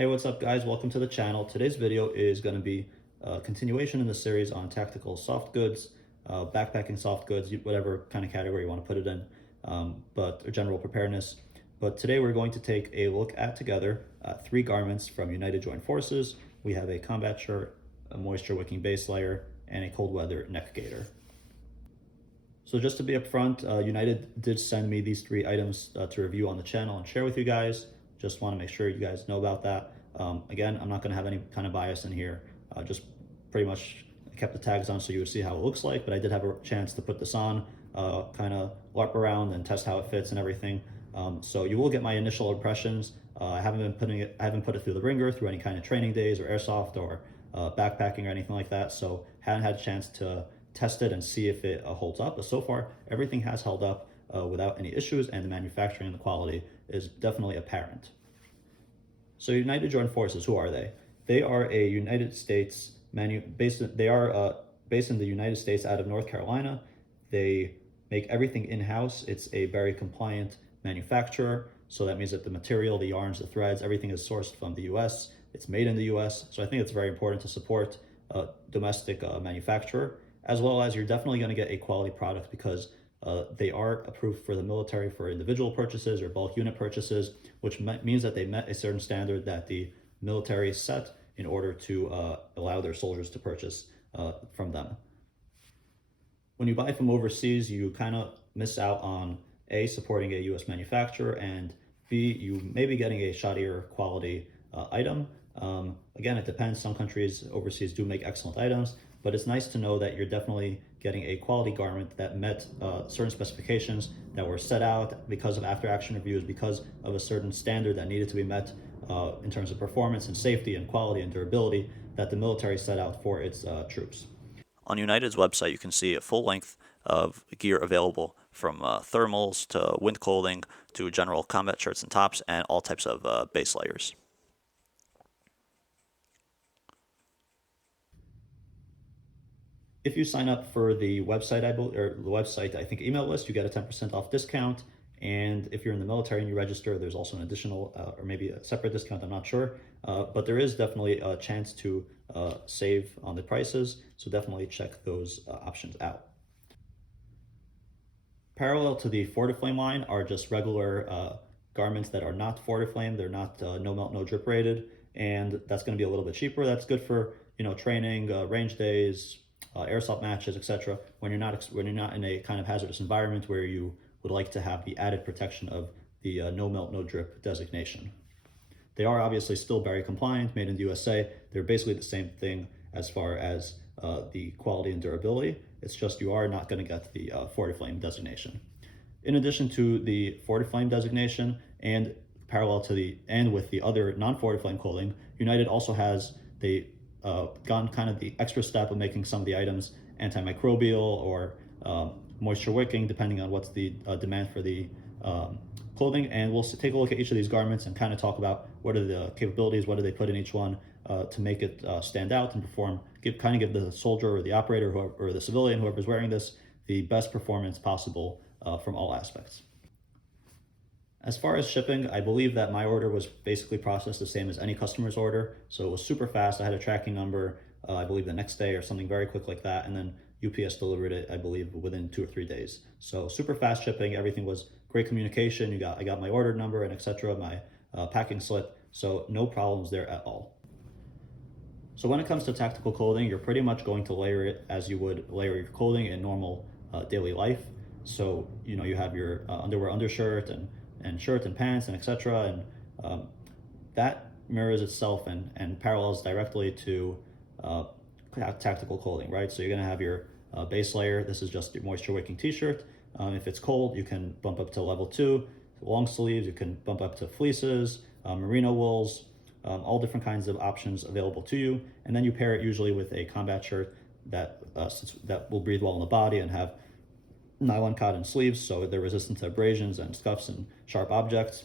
Hey, what's up guys? Welcome to the channel. Today's video is going to be a continuation in the series on tactical soft goods, backpacking soft goods, whatever kind of category you want to put it in, or general preparedness. But today we're going to take a look at together three garments from United Joint Forces. We have a combat shirt, a moisture wicking base layer, and a cold weather neck gaiter. So just to be upfront, United did send me these three items to review on the channel and share with you guys. Just want to make sure you guys know about that. Again, I'm not going to have any kind of bias in here. Just pretty much kept the tags on so you would see how it looks like, but I did have a chance to put this on, kind of LARP around and test how it fits and everything. So you will get my initial impressions. I haven't put it through the ringer through any kind of training days or airsoft or backpacking or anything like that. So haven't had a chance to test it and see if it holds up. But so far, everything has held up without any issues, and the manufacturing and the quality is definitely apparent. So United Joint Forces, who are they? They are a United States based in the United States out of North Carolina. They make everything in-house. It's a very compliant manufacturer. So that means that the material, the yarns, the threads, everything is sourced from the US. It's made in the US. So I think it's very important to support a domestic manufacturer, as well as you're definitely going to get a quality product because they are approved for the military for individual purchases or bulk unit purchases, which means that they met a certain standard that the military set in order to allow their soldiers to purchase from them. When you buy from overseas, you kind of miss out on A, supporting a US manufacturer, and B, you may be getting a shoddier quality item. Again, it depends. Some countries overseas do make excellent items, but it's nice to know that you're definitely getting a quality garment that met certain specifications that were set out because of after-action reviews, because of a certain standard that needed to be met in terms of performance and safety and quality and durability that the military set out for its troops. On United's website, you can see a full length of gear available from thermals to wind clothing to general combat shirts and tops and all types of base layers. If you sign up for the website, I think email list, you get a 10% off discount. And if you're in the military and you register, there's also an additional or maybe a separate discount, I'm not sure. But there is definitely a chance to save on the prices. So definitely check those options out. Parallel to the FortiFlame line are just regular garments that are not FortiFlame. They're not no melt, no drip rated. And that's going to be a little bit cheaper. That's good for, training, range days, airsoft matches, etc. When you're not in a kind of hazardous environment where you would like to have the added protection of the no melt, no drip designation. They are obviously still very compliant, made in the USA. They're basically the same thing as far as the quality and durability. It's just you are not going to get the FortiFlame designation. In addition to the FortiFlame designation and with the other non-FortiFlame clothing, United also has gone kind of the extra step of making some of the items antimicrobial or moisture wicking, depending on what's the demand for the clothing. And we'll take a look at each of these garments and kind of talk about what are the capabilities, what do they put in each one to make it stand out and perform, give the soldier or the operator or the civilian, whoever's wearing this, the best performance possible from all aspects. As far as shipping, I believe that my order was basically processed the same as any customer's order. So it was super fast. I had a tracking number, I believe the next day or something very quick like that. And then UPS delivered it, I believe, within 2 or 3 days. So super fast shipping. Everything was great communication. I got my order number and etc., my packing slip. So no problems there at all. So when it comes to tactical clothing, you're pretty much going to layer it as you would layer your clothing in normal daily life. So, you have your underwear, undershirt, and shirt and pants and etc. And that mirrors itself and parallels directly to tactical clothing, right? So you're going to have your base layer. This is just your moisture wicking t-shirt. If it's cold, you can bump up to level 2. Long sleeves, you can bump up to fleeces, merino wools, all different kinds of options available to you. And then you pair it usually with a combat shirt that will breathe well in the body and have nylon cotton sleeves, so they're resistant to abrasions and scuffs and sharp objects.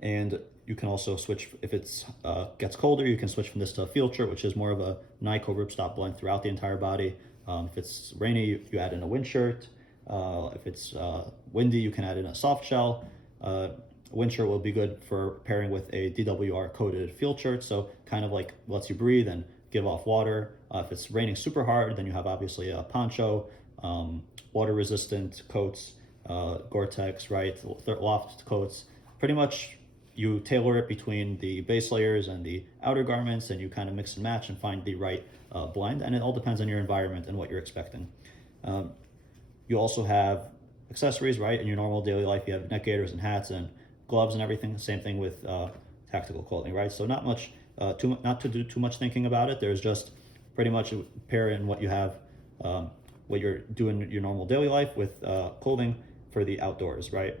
And you can also switch, if it gets colder, you can switch from this to a field shirt, which is more of a NICO ripstop blend throughout the entire body. If it's rainy, you add in a wind shirt. If it's windy, you can add in a soft shell. A wind shirt will be good for pairing with a DWR coated field shirt, so kind of like lets you breathe and give off water. If it's raining super hard, then you have obviously a poncho, water resistant coats, Gore-Tex, right, loft coats. Pretty much you tailor it between the base layers and the outer garments, and you kind of mix and match and find the right blend, and it all depends on your environment and what you're expecting. You also have accessories, right? In your normal daily life, you have neck gaiters and hats and gloves and everything. Same thing with tactical clothing, right? So not much, not to do too much thinking about it. There's just pretty much pair in what you have, what you're doing in your normal daily life with clothing for the outdoors, right?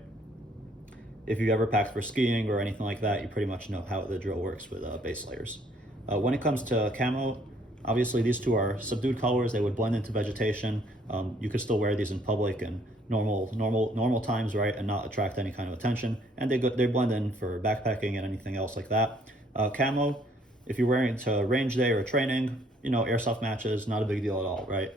If you ever packed for skiing or anything like that, you pretty much know how the drill works with base layers. When it comes to camo, obviously these two are subdued colors. They would blend into vegetation. You could still wear these in public and normal times, right, and not attract any kind of attention. And they blend in for backpacking and anything else like that. Camo, if you're wearing it to range day or training, airsoft matches, not a big deal at all, right?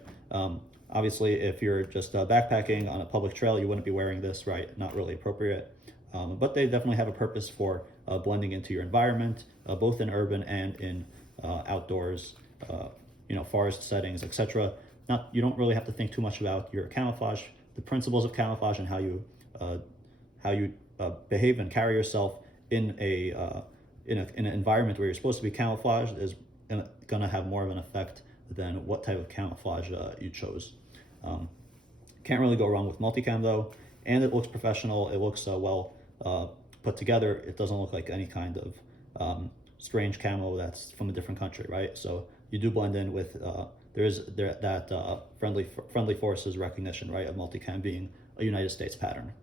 Obviously, if you're just backpacking on a public trail, you wouldn't be wearing this, right? Not really appropriate. But they definitely have a purpose for blending into your environment, both in urban and in outdoors, forest settings, etc. You don't really have to think too much about your camouflage, the principles of camouflage, and how you behave and carry yourself in an environment where you're supposed to be camouflaged is going to have more of an effect than what type of camouflage you chose. Can't really go wrong with multicam though, and it looks professional. It looks well put together. It doesn't look like any kind of strange camo that's from a different country, right? So you do blend in with that friendly forces recognition, right, of multicam being a United States pattern.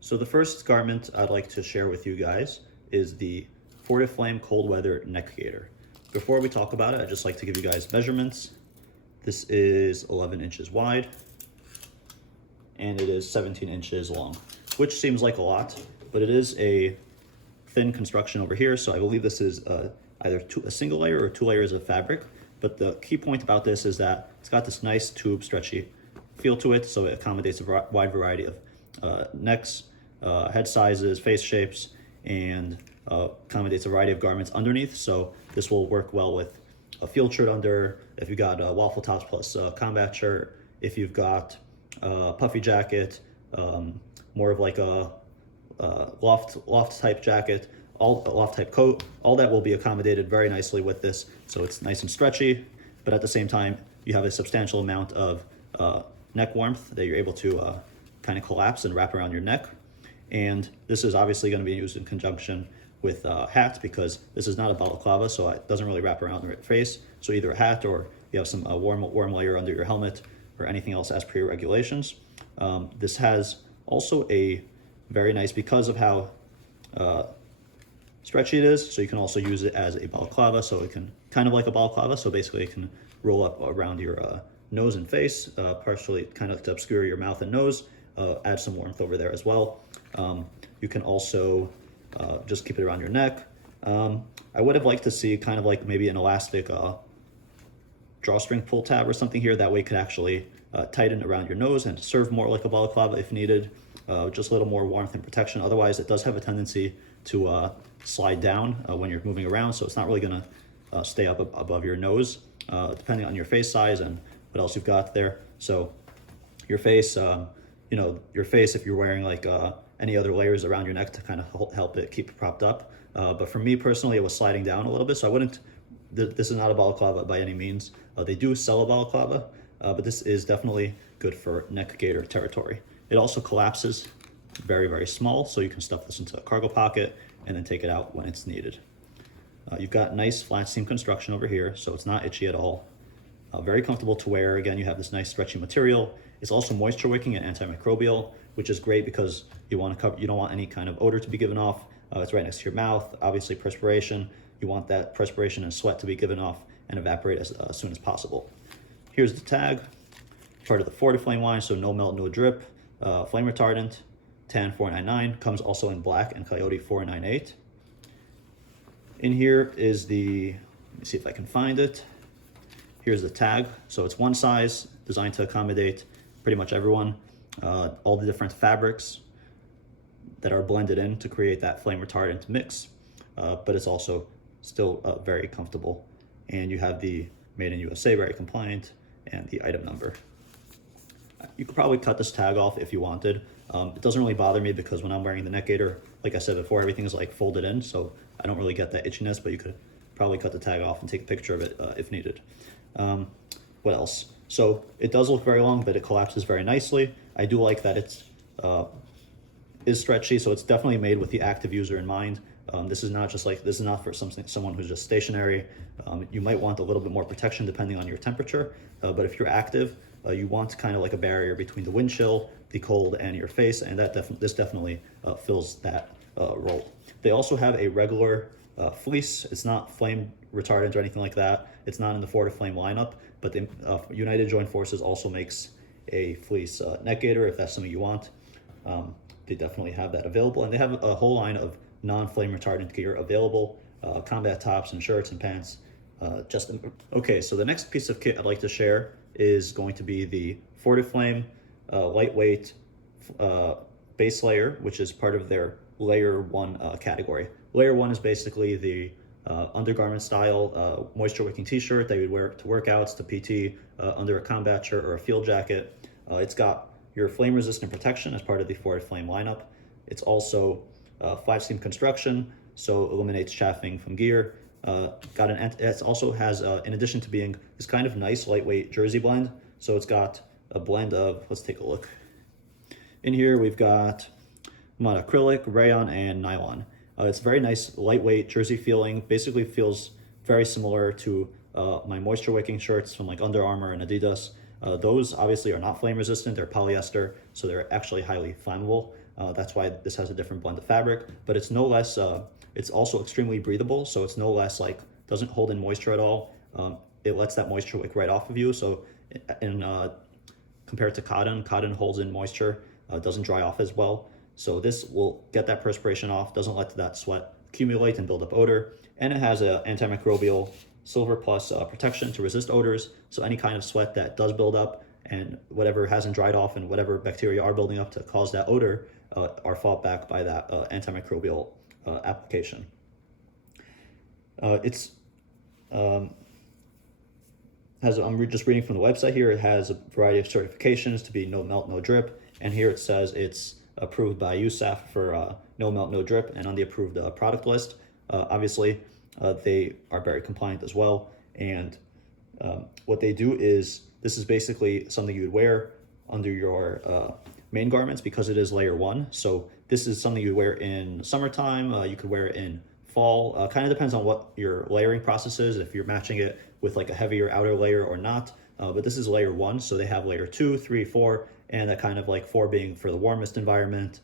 So the first garment I'd like to share with you guys is the Flame Cold Weather Neck Gaiter. Before we talk about it, I'd just like to give you guys measurements. This is 11 inches wide, and it is 17 inches long, which seems like a lot, but it is a thin construction over here. So I believe this is either a single layer or 2 layers of fabric. But the key point about this is that it's got this nice tube stretchy feel to it, so it accommodates a wide variety of necks, head sizes, face shapes, and accommodates a variety of garments underneath. So this will work well with a field shirt under, if you've got waffle tops plus combat shirt, if you've got puffy jacket, more of like a loft type jacket, loft type coat, all that will be accommodated very nicely with this. So it's nice and stretchy, but at the same time, you have a substantial amount of neck warmth that you're able to kind of collapse and wrap around your neck. And this is obviously going to be used in conjunction with hats, because this is not a balaclava, so it doesn't really wrap around your face. So either a hat, or you have some warm layer under your helmet, or anything else as per your regulations. This has also a very nice, because of how stretchy it is, so you can also use it as a balaclava, so it can kind of like a balaclava, so basically it can roll up around your nose and face, partially kind of to obscure your mouth and nose, add some warmth over there as well. You can also just keep it around your neck. I would have liked to see kind of like maybe an elastic drawstring pull tab or something here, that way it could actually tighten around your nose and serve more like a balaclava if needed. Just a little more warmth and protection. Otherwise, it does have a tendency to slide down when you're moving around, so it's not really going to stay up above your nose, depending on your face size and what else you've got there. So your face, your face, if you're wearing like any other layers around your neck to kind of help it keep it propped up. But for me personally, it was sliding down a little bit, so I wouldn't, this is not a balaclava by any means. They do sell a balaclava, but this is definitely good for neck gaiter territory. It also collapses very, very small, so you can stuff this into a cargo pocket and then take it out when it's needed. You've got nice flat seam construction over here, so it's not itchy at all. Very comfortable to wear. Again, you have this nice stretchy material. It's also moisture wicking and antimicrobial, which is great because you don't want any kind of odor to be given off. It's right next to your mouth. Obviously, perspiration. You want that perspiration and sweat to be given off and evaporate as soon as possible. Here's the tag, part of the Flame line, so no melt, no drip, flame retardant, tan 499, comes also in black and coyote 498. In here is let me see if I can find it. Here's the tag. So it's one size, designed to accommodate pretty much everyone. All the different fabrics, that are blended in to create that flame retardant mix, but it's also still very comfortable. And you have the Made in USA, very compliant, and the item number. You could probably cut this tag off if you wanted. It doesn't really bother me because when I'm wearing the neck gaiter, like I said before, everything is like folded in, so I don't really get that itchiness, but you could probably cut the tag off and take a picture of it if needed. What else? So it does look very long, but it collapses very nicely. I do like that it's is stretchy, so it's definitely made with the active user in mind. This is not for someone who's just stationary. You might want a little bit more protection depending on your temperature, but if you're active, you want kind of like a barrier between the wind chill, the cold, and your face, and this definitely fills that role. They also have a regular fleece. It's not flame retardant or anything like that. It's not in the Flame lineup, but the United Joint Forces also makes a fleece neck gaiter if that's something you want. They definitely have that available, and they have a whole line of non-flame retardant gear available, combat tops and shirts and pants. Okay, so the next piece of kit I'd like to share is going to be the Flame lightweight base layer, which is part of their layer 1 category. Layer 1 is basically the undergarment style moisture wicking t-shirt that you'd wear to workouts, to PT, under a combat shirt or a field jacket. It's got your flame resistant protection as part of the Flame lineup. It's also 5-seam construction, so eliminates chaffing from gear. It also has, in addition to being this kind of nice lightweight jersey blend, so it's got a blend of, let's take a look. In here we've got acrylic, rayon, and nylon. It's very nice, lightweight jersey feeling. Basically feels very similar to my moisture wicking shirts from like Under Armour and Adidas. Those obviously are not flame resistant, they're polyester, so they're actually highly flammable. That's why this has a different blend of fabric, but it's no less, it's also extremely breathable, so it's no less like, doesn't hold in moisture at all. It lets that moisture wick right off of you, so compared to cotton holds in moisture, doesn't dry off as well. So this will get that perspiration off, doesn't let that sweat accumulate and build up odor, and it has an antimicrobial Silver Plus protection to resist odors, so any kind of sweat that does build up and whatever hasn't dried off and whatever bacteria are building up to cause that odor are fought back by that antimicrobial application. I'm just reading from the website here. It has a variety of certifications to be no melt, no drip, and here it says it's approved by USAF for no melt, no drip, and on the approved product list. Obviously, they are very compliant as well, and what they do is, this is basically something you would wear under your main garments because it is layer 1. So this is something you wear in summertime, you could wear it in fall, kind of depends on what your layering process is, if you're matching it with like a heavier outer layer or not, but this is layer 1, so they have layer 2, 3, 4, and that kind of like 4 being for the warmest environment,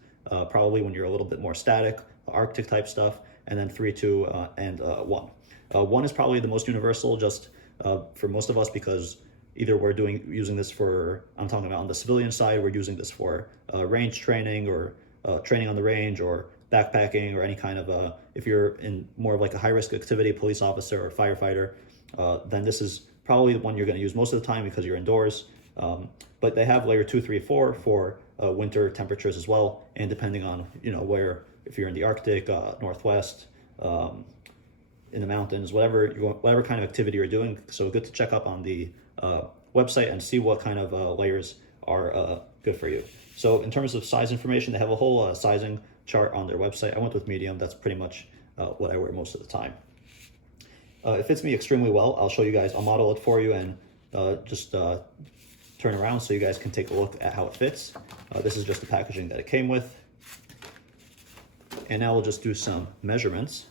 probably when you're a little bit more static, Arctic type stuff, and then 3, 2, and 1. 1 is probably the most universal, just for most of us, because either we're using this for, I'm talking about on the civilian side, we're using this for range training or training on the range or backpacking or any kind of, if you're in more of like a high risk activity, police officer or firefighter, then this is probably the one you're going to use most of the time because you're indoors. But they have layer 2, 3, 4 for winter temperatures as well, and depending on where, if you're in the Arctic, Northwest, in the mountains, whatever kind of activity you're doing. So good to check up on the website and see what kind of layers are good for you. So in terms of size information, they have a whole sizing chart on their website. I went with medium. That's pretty much what I wear most of the time. It fits me extremely well. I'll show you guys, I'll model it for you and just turn around so you guys can take a look at how it fits. This is just the packaging that it came with. And now we'll just do some measurements.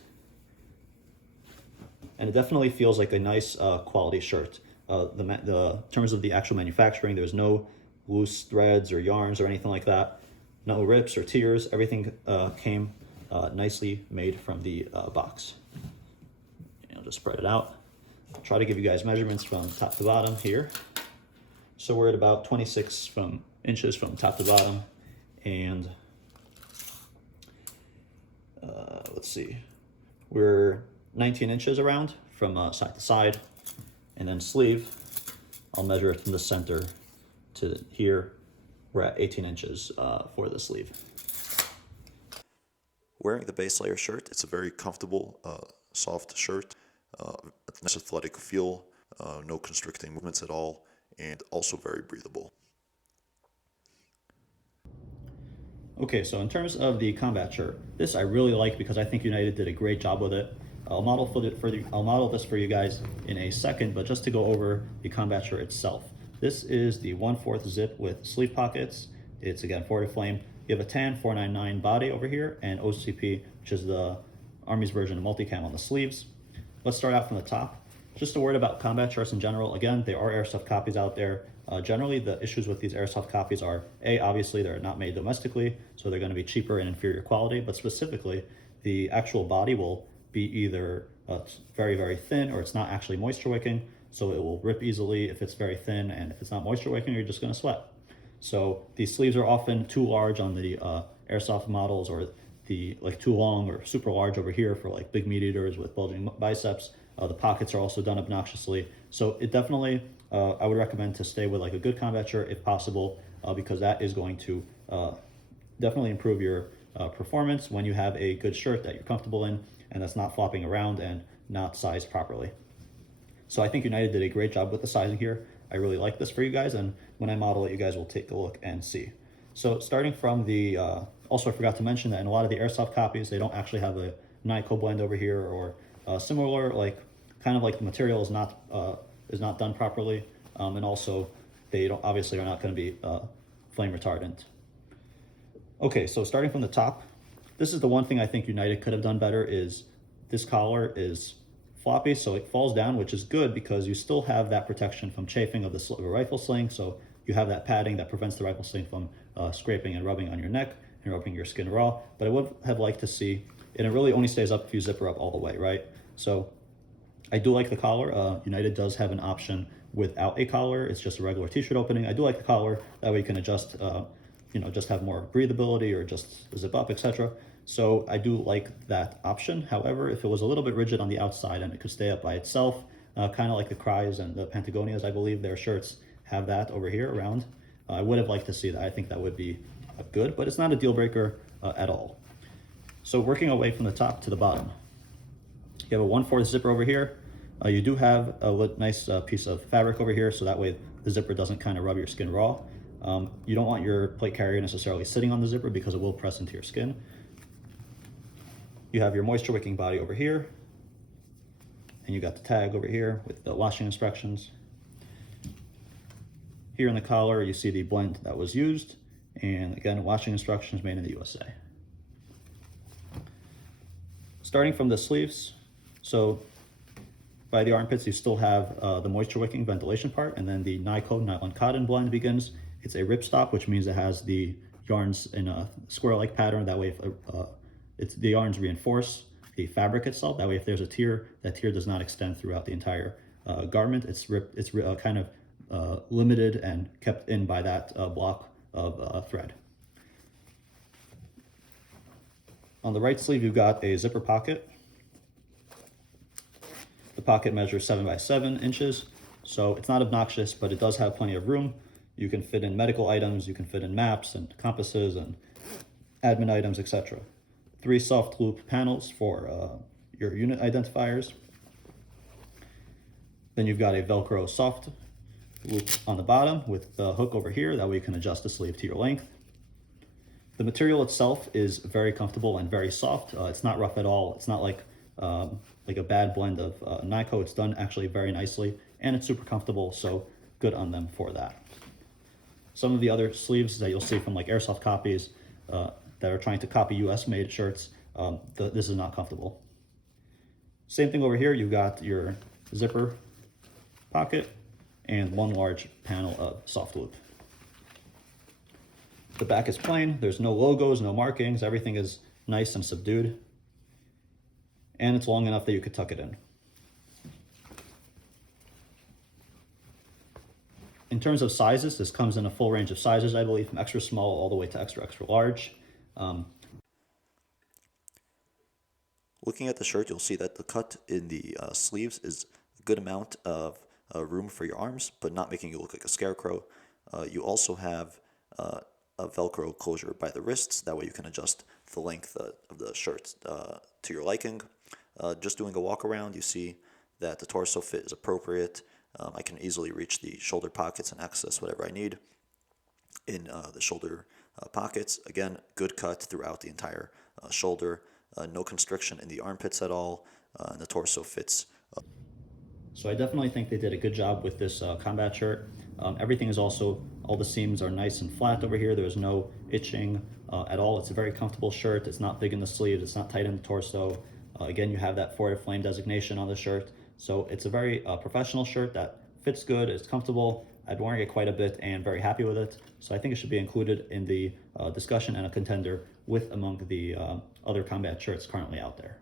And it definitely feels like a nice quality shirt. In terms of the actual manufacturing, there's no loose threads or yarns or anything like that. No rips or tears. Everything came nicely made from the box. And I'll just spread it out. I'll try to give you guys measurements from top to bottom here. So we're at about 26 inches from top to bottom, and let's see, we're 19 inches around from side to side, and then sleeve, I'll measure it from the center to here. We're at 18 inches for the sleeve. Wearing the base layer shirt, it's a very comfortable, soft shirt. A nice athletic feel, no constricting movements at all, and also very breathable. Okay, so in terms of the combat shirt, this I really like because I think United did a great job with it. I'll model this for you guys in a second, but just to go over the combat shirt itself. This is the 1/4 zip with sleeve pockets. It's again Flame. You have a tan 499 body over here and OCP, which is the Army's version of multicam on the sleeves. Let's start out from the top. Just a word about combat shirts in general. Again, there are airsoft copies out there. Generally, the issues with these airsoft copies are, obviously they're not made domestically, so they're going to be cheaper and inferior quality, but specifically, the actual body will be either very, very thin or it's not actually moisture wicking, so it will rip easily if it's very thin, and if it's not moisture wicking, you're just going to sweat. So these sleeves are often too large on the airsoft models, or the too long or super large over here for like big meat eaters with bulging biceps. The pockets are also done obnoxiously. So it definitely, I would recommend to stay with like a good combat shirt if possible, because that is going to definitely improve your performance when you have a good shirt that you're comfortable in and that's not flopping around and not sized properly. So I think United did a great job with the sizing here. I really like this for you guys, and when I model it, you guys will take a look and see. So starting from the, also I forgot to mention that in a lot of the airsoft copies, they don't actually have a NICO blend over here, or similar, like kind of like the material is not done properly, and also they don't, obviously are not going to be flame retardant. Okay, so starting from the top, this is the one thing I think United could have done better. Is this collar is floppy, so it falls down, which is good because you still have that protection from chafing of the rifle sling. So you have that padding that prevents the rifle sling from scraping and rubbing on your neck and rubbing your skin raw. But I would have liked to see, and it really only stays up if you zipper up all the way, right? So I do like the collar. United does have an option without a collar. It's just a regular t-shirt opening. I do like the collar. That way you can adjust, just have more breathability or just zip up, etc. So I do like that option. However, if it was a little bit rigid on the outside and it could stay up by itself, kind of like the Cries and the Pentagonias, I believe their shirts have that over here around. I would have liked to see that. I think that would be good, but it's not a deal breaker at all. So working away from the top to the bottom, you have a 1/4 zipper over here. You do have a nice piece of fabric over here, so that way the zipper doesn't kind of rub your skin raw. You don't want your plate carrier necessarily sitting on the zipper because it will press into your skin. You have your moisture wicking body over here, and you got the tag over here with the washing instructions. Here in the collar, you see the blend that was used, and again, washing instructions made in the USA. Starting from the sleeves, so by the armpits, you still have the moisture wicking ventilation part, and then the NICO nylon cotton blend begins. It's a ripstop, which means it has the yarns in a square-like pattern. That way, if the yarns reinforce the fabric itself. That way, if there's a tear, that tear does not extend throughout the entire garment. It's kind of limited and kept in by that block of thread. On the right sleeve, you've got a zipper pocket. The pocket measures 7 by 7 inches, so it's not obnoxious, but it does have plenty of room. You can fit in medical items, you can fit in maps and compasses and admin items, etc. 3 soft loop panels for your unit identifiers. Then you've got a Velcro soft loop on the bottom with the hook over here. That way you can adjust the sleeve to your length. The material itself is very comfortable and very soft. It's not rough at all. It's not like a bad blend of NICO. It's done actually very nicely, and it's super comfortable, so good on them for that. Some of the other sleeves that you'll see from like airsoft copies that are trying to copy US made shirts, this is not comfortable. Same thing over here, you've got your zipper pocket and one large panel of soft loop. The back is plain, there's no logos, no markings, everything is nice and subdued. And it's long enough that you could tuck it in. In terms of sizes, this comes in a full range of sizes, I believe, from extra small all the way to extra, extra large. Looking at the shirt, you'll see that the cut in the sleeves is a good amount of room for your arms, but not making you look like a scarecrow. You also have a Velcro closure by the wrists. That way you can adjust the length of the shirt to your liking. Just doing a walk around, you see that the torso fit is appropriate. I can easily reach the shoulder pockets and access whatever I need in the shoulder pockets. Again, good cut throughout the entire shoulder. No constriction in the armpits at all, and the torso fits. So I definitely think they did a good job with this combat shirt. Everything is also, all the seams are nice and flat over here. There's no itching at all. It's a very comfortable shirt. It's not big in the sleeves. It's not tight in the torso. Again, you have that Forward Flame designation on the shirt. So it's a very professional shirt that fits good. It's comfortable. I've worn it quite a bit and very happy with it. So I think it should be included in the discussion and a contender with among the other combat shirts currently out there.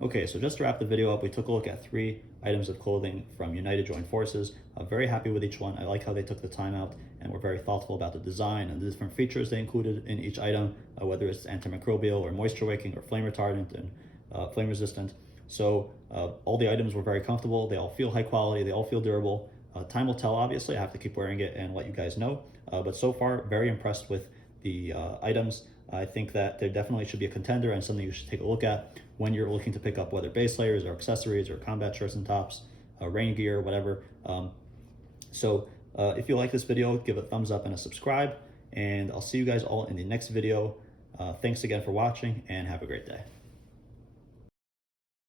Okay, so just to wrap the video up, we took a look at 3 items of clothing from United Joint Forces. I'm very happy with each one. I like how they took the time out and were very thoughtful about the design and the different features they included in each item, whether it's antimicrobial or moisture wicking or flame retardant and flame resistant. So all the items were very comfortable. They all feel high quality. They all feel durable. Time will tell, obviously. I have to keep wearing it and let you guys know. But so far, very impressed with the items. I think that there definitely should be a contender and something you should take a look at when you're looking to pick up whether base layers or accessories or combat shirts and tops, rain gear, whatever. So if you like this video, give a thumbs up and a subscribe, and I'll see you guys all in the next video. Thanks again for watching, and have a great day.